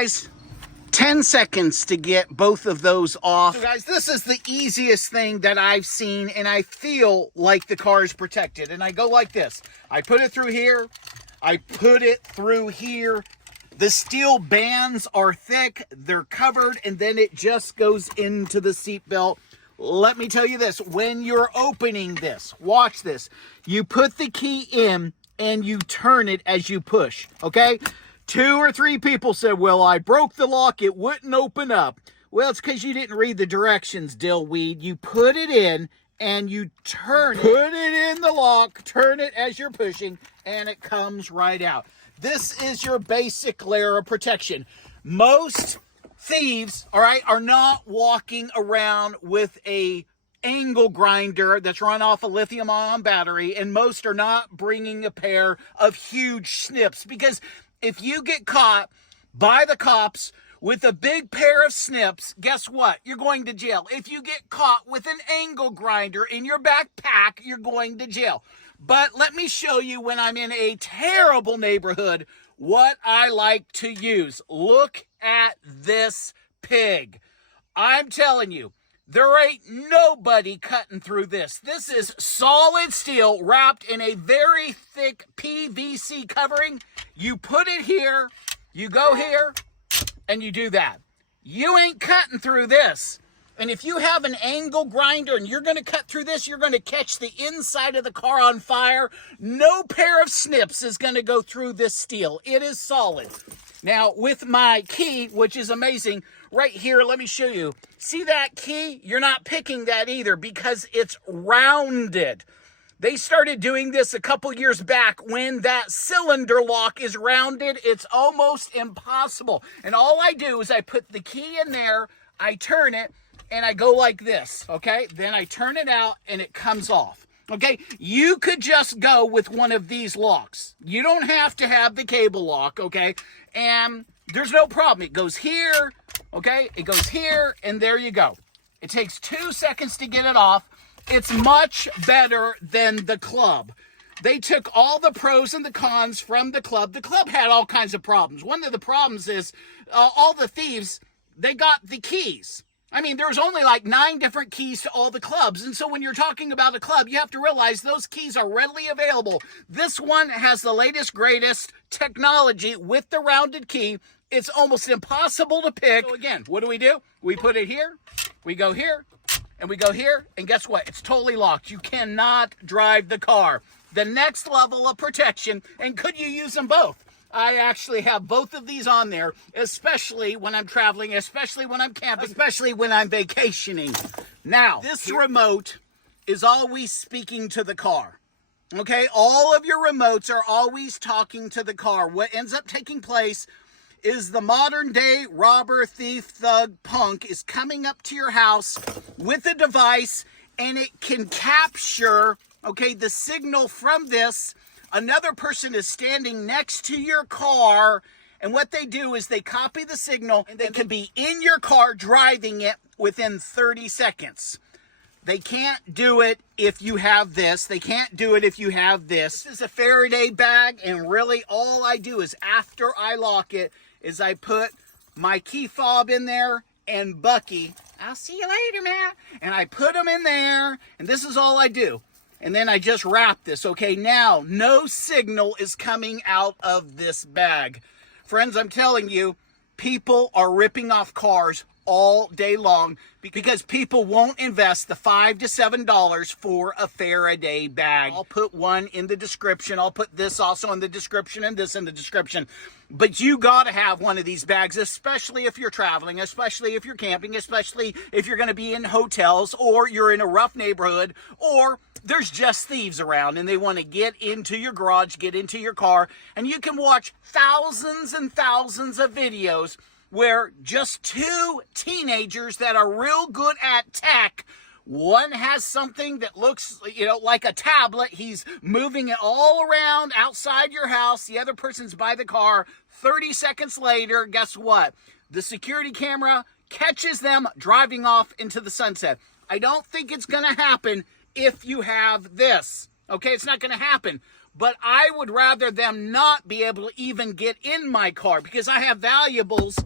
guys, 10 seconds to get both of those off. So guys, this is the easiest thing that I've seen, and I feel like the car is protected. And I go like this. I put it through here. I put it through here. The steel bands are thick. They're covered, and then it just goes into the seat belt. Let me tell you this. When you're opening this, watch this. You put the key in, and you turn it as you push, okay? 2 or 3 people said, well, I broke the lock, it wouldn't open up. Well, it's because you didn't read the directions, dillweed. You put it in, and you turn it. Put it in the lock, turn it as you're pushing, and it comes right out. This is your basic layer of protection. Most thieves, all right, are not walking around with a angle grinder that's run off a lithium-ion battery, and most are not bringing a pair of huge snips, because if you get caught by the cops with a big pair of snips, guess what? You're going to jail. If you get caught with an angle grinder in your backpack, you're going to jail. But let me show you, when I'm in a terrible neighborhood, what I like to use. Look at this pig. I'm telling you, there ain't nobody cutting through this. This is solid steel wrapped in a very thick PVC covering. You put it here, you go here, and you do that. You ain't cutting through this. And if you have an angle grinder and you're going to cut through this, you're going to catch the inside of the car on fire. No pair of snips is going to go through this steel. It is solid. Now, with my key, which is amazing, right here, let me show you. See that key? You're not picking that either because it's rounded. They started doing this a couple years back. When that cylinder lock is rounded, it's almost impossible. And all I do is I put the key in there, I turn it, and I go like this, okay? Then I turn it out, and it comes off. Okay, you could just go with one of these locks. You don't have to have the cable lock, okay? And there's no problem. It goes here, okay? It goes here, and there you go. It takes 2 seconds to get it off. It's much better than the club. They took all the pros and the cons from the club. The club had all kinds of problems. One of the problems is all the thieves, they got the keys. I mean, there's only like 9 different keys to all the clubs. And so when you're talking about a club, you have to realize those keys are readily available. This one has the latest, greatest technology with the rounded key. It's almost impossible to pick. So again, what do? We put it here, we go here, and we go here. And guess what? It's totally locked. You cannot drive the car. The next level of protection, and could you use them both? I actually have both of these on there, especially when I'm traveling, especially when I'm camping, especially when I'm vacationing. Now, this remote is always speaking to the car. Okay, all of your remotes are always talking to the car. What ends up taking place is the modern day robber, thief, thug, punk is coming up to your house with a device, and it can capture, okay, the signal from this. Another person is standing next to your car, and what they do is they copy the signal, and they can be in your car driving it within 30 seconds. They can't do it if you have this. They can't do it if you have this. This is a Faraday bag, and really all I do is after I lock it is I put my key fob in there and Bucky. I'll see you later, man. And I put them in there, and this is all I do. And then I just wrap this. Okay, now no signal is coming out of this bag. Friends, I'm telling you, people are ripping off cars all day long because people won't invest the $5 to $7 for a Faraday bag. I'll put one in the description. I'll put this also in the description and this in the description. But you got to have one of these bags, especially if you're traveling, especially if you're camping, especially if you're going to be in hotels or you're in a rough neighborhood or there's just thieves around and they want to get into your garage, get into your car. And you can watch thousands and thousands of videos where just 2 teenagers that are real good at tech, one has something that looks, like a tablet. He's moving it all around outside your house. The other person's by the car. 30 seconds later, guess what? The security camera catches them driving off into the sunset. I don't think it's going to happen if you have this. Okay, it's not going to happen. but I would rather them not be able to even get in my car because I have valuables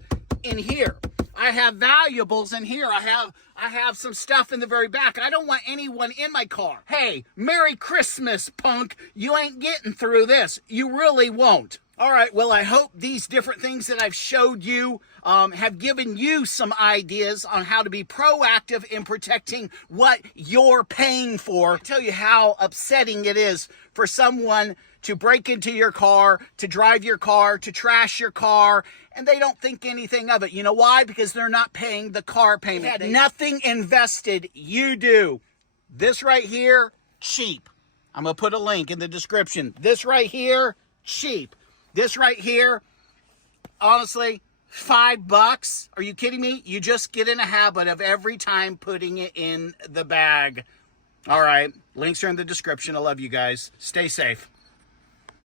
in here. I have valuables in here. I have some stuff in the very back. I don't want anyone in my car. Hey, Merry Christmas, punk. You ain't getting through this. You really won't. All right, well, I hope these different things that I've showed you have given you some ideas on how to be proactive in protecting what you're paying for. I tell you how upsetting it is for someone to break into your car, to drive your car, to trash your car, and they don't think anything of it. You know why? Because they're not paying the car payment. They had nothing invested. You do. This right here, cheap. I'm going to put a link in the description. This right here, cheap. This right here, honestly, $5. Are you kidding me? You just get in a habit of every time putting it in the bag. All right, links are in the description. I love you guys. Stay safe.